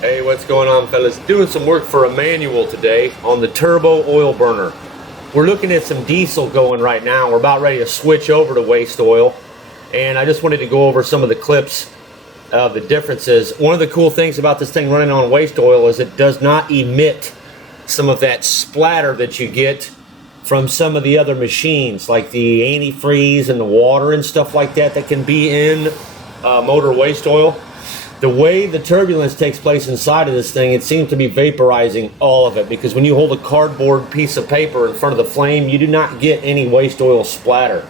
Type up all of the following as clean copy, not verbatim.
Hey, what's going on, fellas? Doing some work for a manual today on the turbo oil burner. We're looking at some diesel going right now. We're about ready to switch over to waste oil, and I just wanted to go over some of the clips of the differences. One of the cool things about this thing running on waste oil is it does not emit some of that splatter that you get from some of the other machines, like the antifreeze and the water and stuff like that that can be in motor waste oil. The way the turbulence takes place inside of this thing, it seems to be vaporizing all of it, because when you hold a cardboard piece of paper in front of the flame, you do not get any waste oil splatter.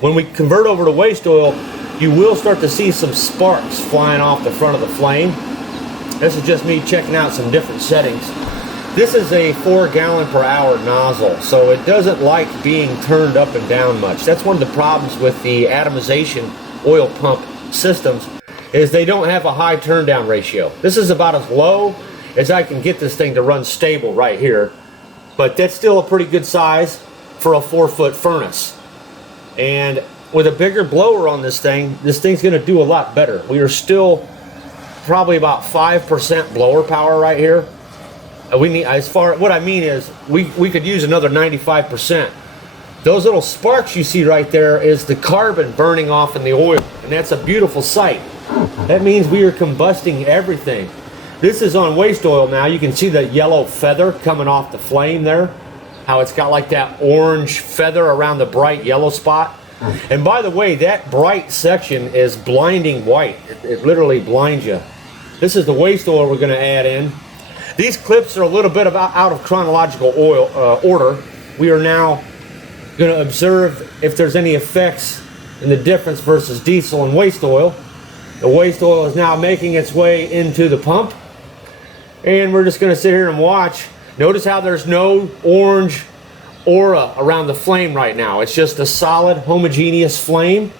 When we convert over to waste oil, you will start to see some sparks flying off the front of the flame. This is just me checking out some different settings. This is a 4-gallon-per-hour nozzle, so it doesn't like being turned up and down much. That's one of the problems with the atomization oil pump systems, is they don't have a high turn down ratio. This is about as low as I can get this thing to run stable right here, but that's still a pretty good size for a 4-foot furnace. And with a bigger blower on this thing's gonna do a lot better. We are still probably about 5% blower power right here. We need, what I mean is we could use another 95%. Those little sparks you see right there is the carbon burning off in the oil, and that's a beautiful sight. That means we are combusting everything. This is on waste oil now. You can see the yellow feather coming off the flame there. How it's got like that orange feather around the bright yellow spot. And by the way, that bright section is blinding white. It literally blinds you. This is the waste oil we're going to add in. These clips are a little bit out of chronological order. We are now going to observe if there's any effects in the difference versus diesel and waste oil. The waste oil is now making its way into the pump, and we're just going to sit here and watch. Notice how there's no orange aura around the flame right now. It's just a solid homogeneous flame.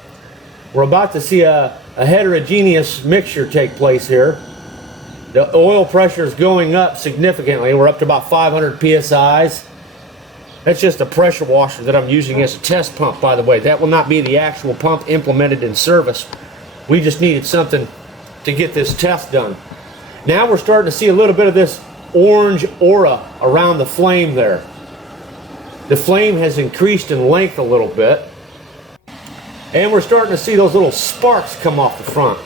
We're about to see a heterogeneous mixture take place here. The oil pressure is going up significantly. We're up to about 500 psi's. That's just a pressure washer that I'm using as a test pump, by the way. That will not be the actual pump implemented in service. We just needed something to get this test done. Now we're starting to see a little bit of this orange aura around the flame there. The flame has increased in length a little bit, and we're starting to see those little sparks come off the front.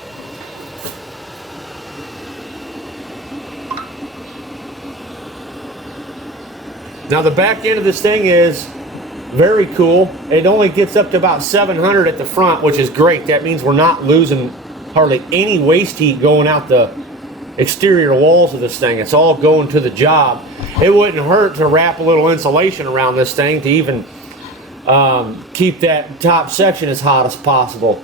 Now the back end of this thing is very cool. It only gets up to about 700 at the front, which is great. That means we're not losing hardly any waste heat going out the exterior walls of this thing. It's all going to the job. It wouldn't hurt to wrap a little insulation around this thing to even keep that top section as hot as possible.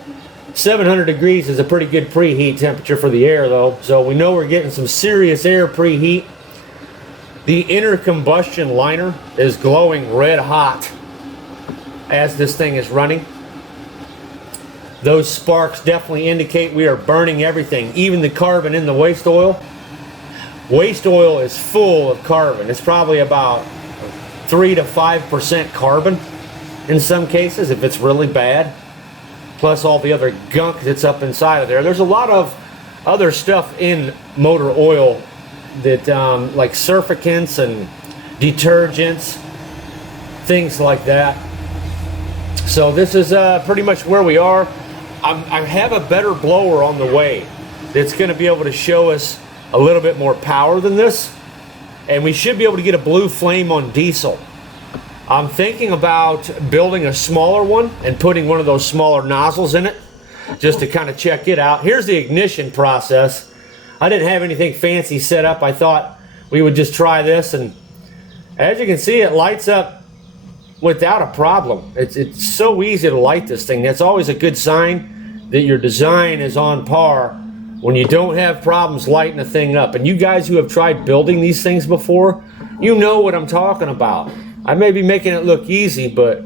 700 degrees is a pretty good preheat temperature for the air, though, so we know we're getting some serious air preheat. The inner combustion liner is glowing red hot as this thing is running. Those sparks definitely indicate we are burning everything, even the carbon in the waste oil. Waste oil is full of carbon. It's probably about 3 to 5% carbon in some cases, if it's really bad, plus all the other gunk that's up inside of there. There's a lot of other stuff in motor oil that like surfactants and detergents, things like that. So this is pretty much where we are. I have a better blower on the way that's going to be able to show us a little bit more power than this, and we should be able to get a blue flame on diesel. I'm thinking about building a smaller one and putting one of those smaller nozzles in it just to kind of check it out. Here's the ignition process. I didn't have anything fancy set up. I thought we would just try this, and as you can see, it lights up without a problem. It's so easy to light this thing. That's always a good sign that your design is on par when you don't have problems lighting a thing up. And you guys who have tried building these things before, you know what I'm talking about. I may be making it look easy, but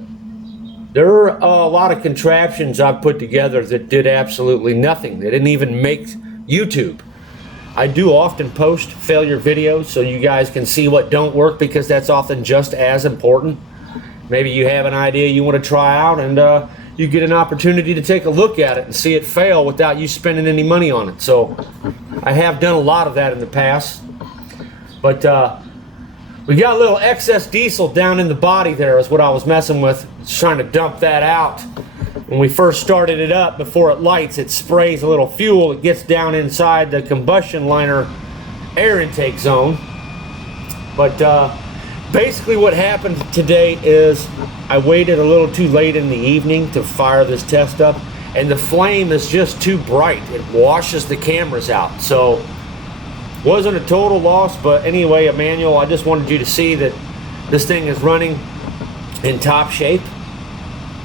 there are a lot of contraptions I've put together that did absolutely nothing. They didn't even make YouTube. I do often post failure videos so you guys can see what don't work, because that's often just as important. Maybe you have an idea you want to try out, and you get an opportunity to take a look at it and see it fail without you spending any money on it. So I have done a lot of that in the past. But we got a little excess diesel down in the body there is what I was messing with. Just trying to dump that out. When we first started it up, before it lights, it sprays a little fuel. It gets down inside the combustion liner air intake zone. But basically what happened today is I waited a little too late in the evening to fire this test up, and the flame is just too bright. It washes the cameras out. So wasn't a total loss, but anyway, Emmanuel, I just wanted you to see that this thing is running in top shape.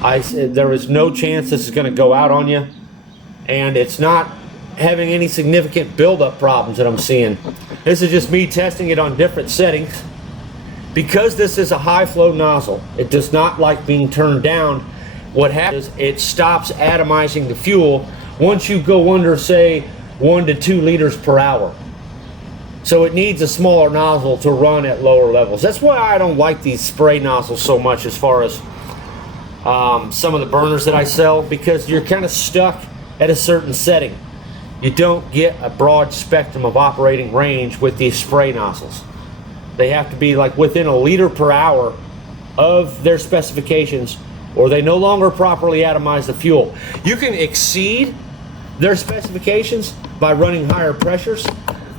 There is no chance this is going to go out on you, and it's not having any significant buildup problems that I'm seeing. This is just me testing it on different settings. Because this is a high flow nozzle, it does not like being turned down. What happens is it stops atomizing the fuel once you go under, say, 1 to 2 liters per hour. So it needs a smaller nozzle to run at lower levels. That's why I don't like these spray nozzles so much as far as some of the burners that I sell, because you're kind of stuck at a certain setting. You don't get a broad spectrum of operating range with these spray nozzles. They have to be like within a liter per hour of their specifications, or they no longer properly atomize the fuel. You can exceed their specifications by running higher pressures,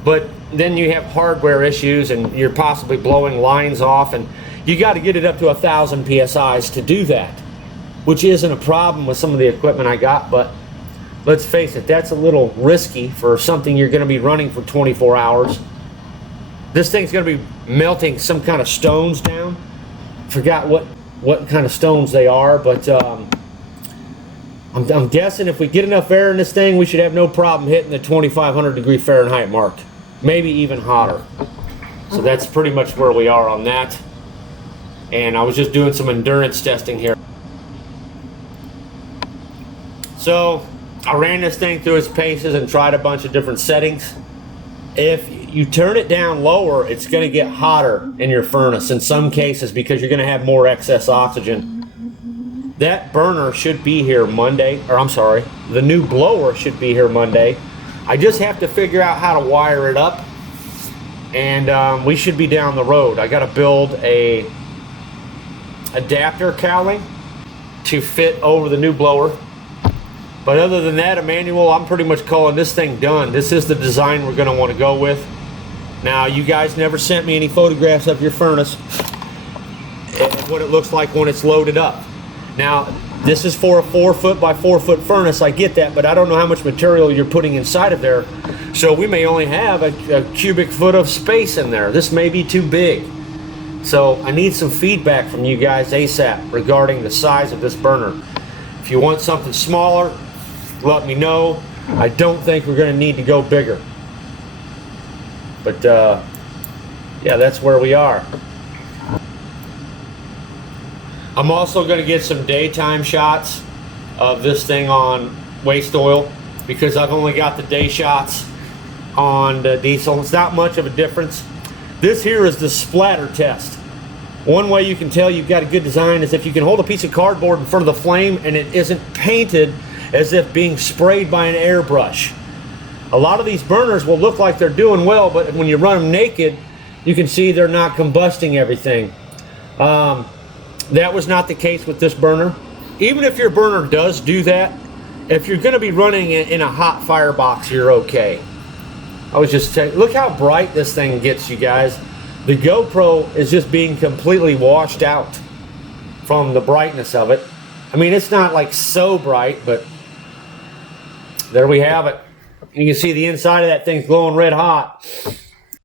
but then you have hardware issues and you're possibly blowing lines off, and you got to get it up to 1,000 psi's to do that, which isn't a problem with some of the equipment I got. But let's face it, that's a little risky for something you're going to be running for 24 hours. This thing's going to be melting some kind of stones down. Forgot what kind of stones they are, but I'm guessing if we get enough air in this thing, we should have no problem hitting the 2,500 degree Fahrenheit mark, maybe even hotter. So that's pretty much where we are on that. And I was just doing some endurance testing here. So I ran this thing through its paces and tried a bunch of different settings. If you turn it down lower, it's going to get hotter in your furnace in some cases, because you're going to have more excess oxygen. That burner should be here Monday, or I'm sorry, the new blower should be here Monday. I just have to figure out how to wire it up, and we should be down the road. I got to build a adapter cowling to fit over the new blower. But other than that, Emmanuel, I'm pretty much calling this thing done. This is the design we're going to want to go with. Now, you guys never sent me any photographs of your furnace, what it looks like when it's loaded up. Now, this is for a 4-foot by 4-foot furnace. I get that, but I don't know how much material you're putting inside of there. So we may only have a cubic foot of space in there. This may be too big. So I need some feedback from you guys ASAP regarding the size of this burner. If you want something smaller, let me know. I don't think we're going to need to go bigger. But yeah, that's where we are. I'm also going to get some daytime shots of this thing on waste oil, because I've only got the day shots on the diesel. It's not much of a difference. This here is the splatter test. One way you can tell you've got a good design is if you can hold a piece of cardboard in front of the flame and it isn't painted as if being sprayed by an airbrush. A lot of these burners will look like they're doing well, but when you run them naked, you can see they're not combusting everything. That was not the case with this burner. Even if your burner does do that, if you're going to be running it in a hot firebox, you're okay. I was just telling you, look how bright this thing gets, you guys. The GoPro is just being completely washed out from the brightness of it. I mean, it's not like so bright, but there we have it. You can see the inside of that thing's glowing red hot.